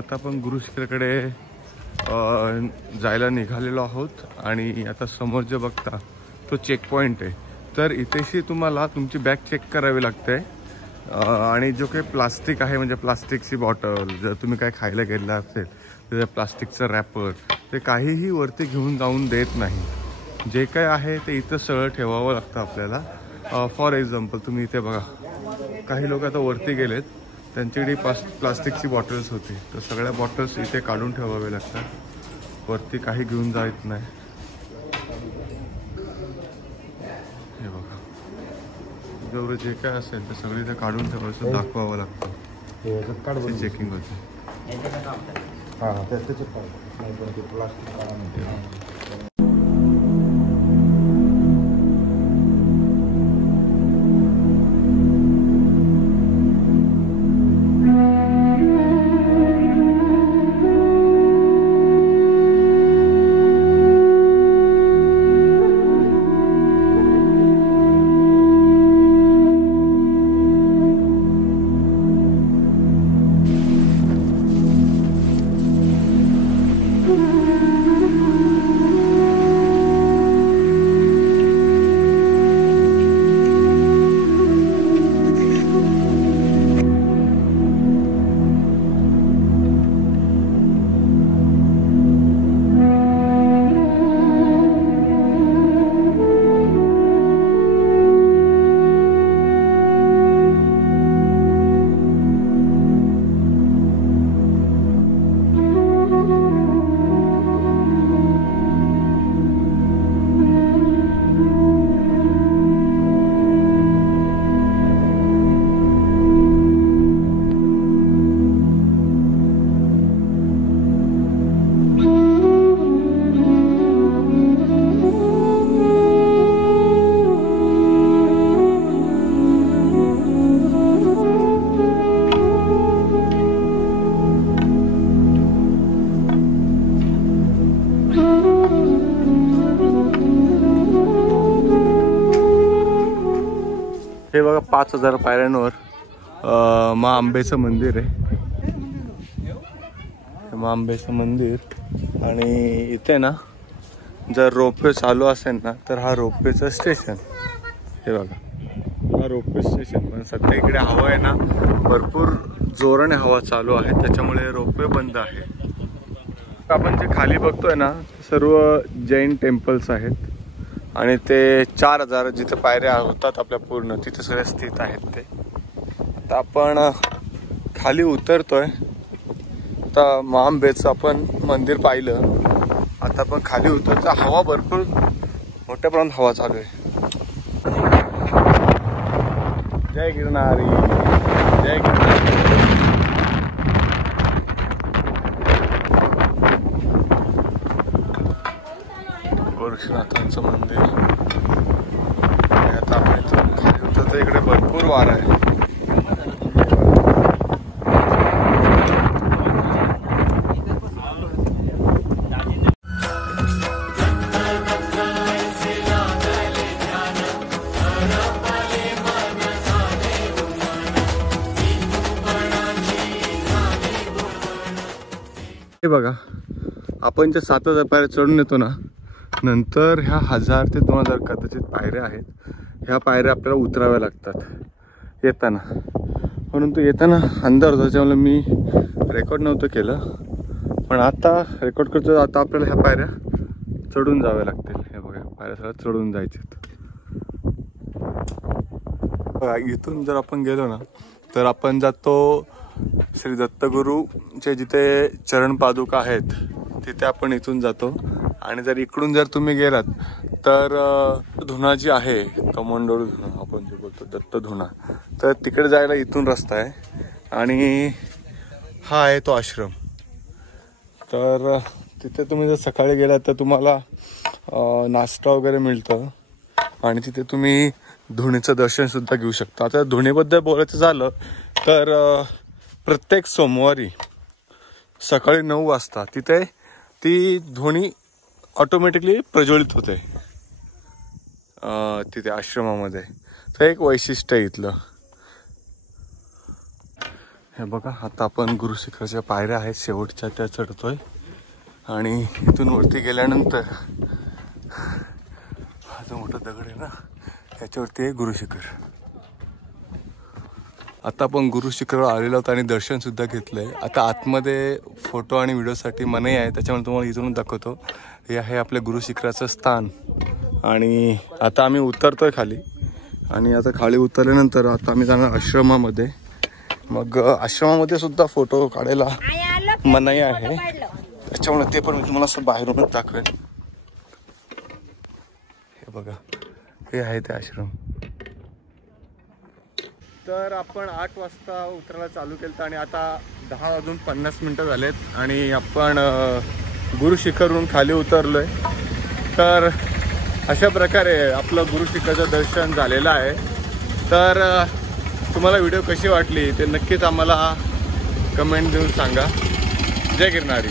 आता आपण गुरुशिखरकडे जायला निघालेलो आहोत आणि आता समोर जे बघता तो चेक पॉईंट आहे। तर इथेशी तुम्हाला तुमची बॅग चेक करावी लागते आणि जो काही प्लास्टिक आहे म्हणजे प्लास्टिकची बॉटल जर तुम्ही काय खायला गेला असेल तर प्लास्टिकचं रॅपर ते काहीही वरती घेऊन जाऊन देत नाही। जे काय आहे ते इथं सगळं ठेवावं लागतं आपल्याला। फॉर एक्झाम्पल तुम्ही इथे बघा काही लोक आता वरती गेलेत त्यांच्याकडे प्लास्टिकची बॉटल्स होती तर सगळ्या बॉटल्स इथे काढून ठेवावे लागतात वरती काही घेऊन जात नाही। हे बघा जेवढं जे काय असेल ते सगळं इथे काढून ठेवायचं दाखवावं लागतं चेकिंग होते। हां त्याचे प्लास्टिक हे बघा 5000 पायऱ्यांवर माँ अंबेचं मंदिर आहे। माँ अंबेचं मंदिर आणि इथे ना जर रोपवे चालू असेल ना तर हा रोपवेचं स्टेशन। हे बघा हा रोपवे स्टेशन पण सध्या इकडे हवा आहे ना भरपूर जोराने हवा चालू आहे त्याच्यामुळे रोपवे बंद आहे। आपण जे खाली बघतोय ना सर्व जैन टेम्पल्स आहेत आणि ते 4000 जिथे पायऱ्या होतात आपल्या पूर्ण तिथे सगळे स्थित आहेत ते। आता आपण खाली उतरतोय। आता माँ अंबेचं आपण मंदिर पाहिलं आता आपण खाली उतरतो। हवा भरपूर मोठ्या प्रमाणात हवा चालू आहे। जय गिरनारी जय गिरनारी। गोरक्षनाथांचं मंदिर आता आपण इथून खाली उतरतो इकडे भरपूर वारा आहे। हे बघा आपण जे 7000 पायऱ्या चढून येतो ना नंतर ह्या 1000 ते 2000 कदाचित पायऱ्या आहेत। ह्या पायऱ्या आपल्याला उतराव्या लागतात येताना म्हणून तो येताना अंधार होता त्याच्यामुळे मी रेकॉर्ड नव्हतं केलं पण आता रेकॉर्ड करतो। आता आपल्याला ह्या पायऱ्या चढून जाव्या लागतील। हे बघा पायऱ्या सगळ्या चढून जायच्यात। बघा इथून जर आपण गेलो ना तर आपण जातो श्री दत्तगुरूचे जिथे चरण पादुका आहेत तिथे आपण इथून जातो आणि जर इकडून जर तुम्ही गेलात तर धुना जी आहे कमंडोळ धुना आपण जे बोलतो दत्त धुना तर तिकडे जायला इथून रस्ता आहे आणि हा आहे तो आश्रम। तर तिथे तुम्ही जर सकाळी गेलात तर तुम्हाला नाश्ता वगैरे मिळतं आणि तिथे तुम्ही धुणेचं दर्शन सुद्धा घेऊ शकता। आता धुणेबद्दल बोलायचं झालं तर प्रत्येक सोमवारी सकाळी 9 वाजता तिथे ती धुणी ऑटोमॅटिकली प्रज्वलित होते तिथे आश्रमामध्ये। तर एक वैशिष्ट्य आहे इथलं। हे बघा, आता आपण गुरु शिखराच्या पायऱ्या आहेत शेवटच्या, त्या चढतोय. आणि इथून वरती गेल्यानंतर हा जो मोठा दगड आहे ना, याच्यावरती आहे गुरु शिखर. आता आपण गुरु शिखरावर आलेलो आहोत आणि दर्शन सुद्धा घेतलंय. आता आतमध्ये फोटो आणि व्हिडिओसाठी मनाई आहे, त्याच्यामुळे तुम्हाला इथून दाखवतो. हे आहे आपल्या गुरु शिखराचं स्थान. आणि आता आम्ही उतरतोय खाली. आणि आता खाली उतरल्यानंतर आता आम्ही जाणार आश्रमामध्ये. मग आश्रमामध्ये सुद्धा फोटो काढायला मनाई आहे, त्याच्यामुळे ते पण मी तुम्हाला असं बाहेरूनच दाखवेन. हे बघा, हे आहे ते आश्रम. तर आपण 8 वाजता उतरायला चालू केलं आणि आता 10:50 झालेत आणि आपण गुरु शिखरवरून खाली उतरलोय. तर अशा प्रकारे आपलं गुरु शिखरचं दर्शन झालेलं आहे. तर तुम्हाला व्हिडिओ कशी वाटली ते नक्कीच आम्हाला कमेंट देऊन सांगा. जय गिरनारी.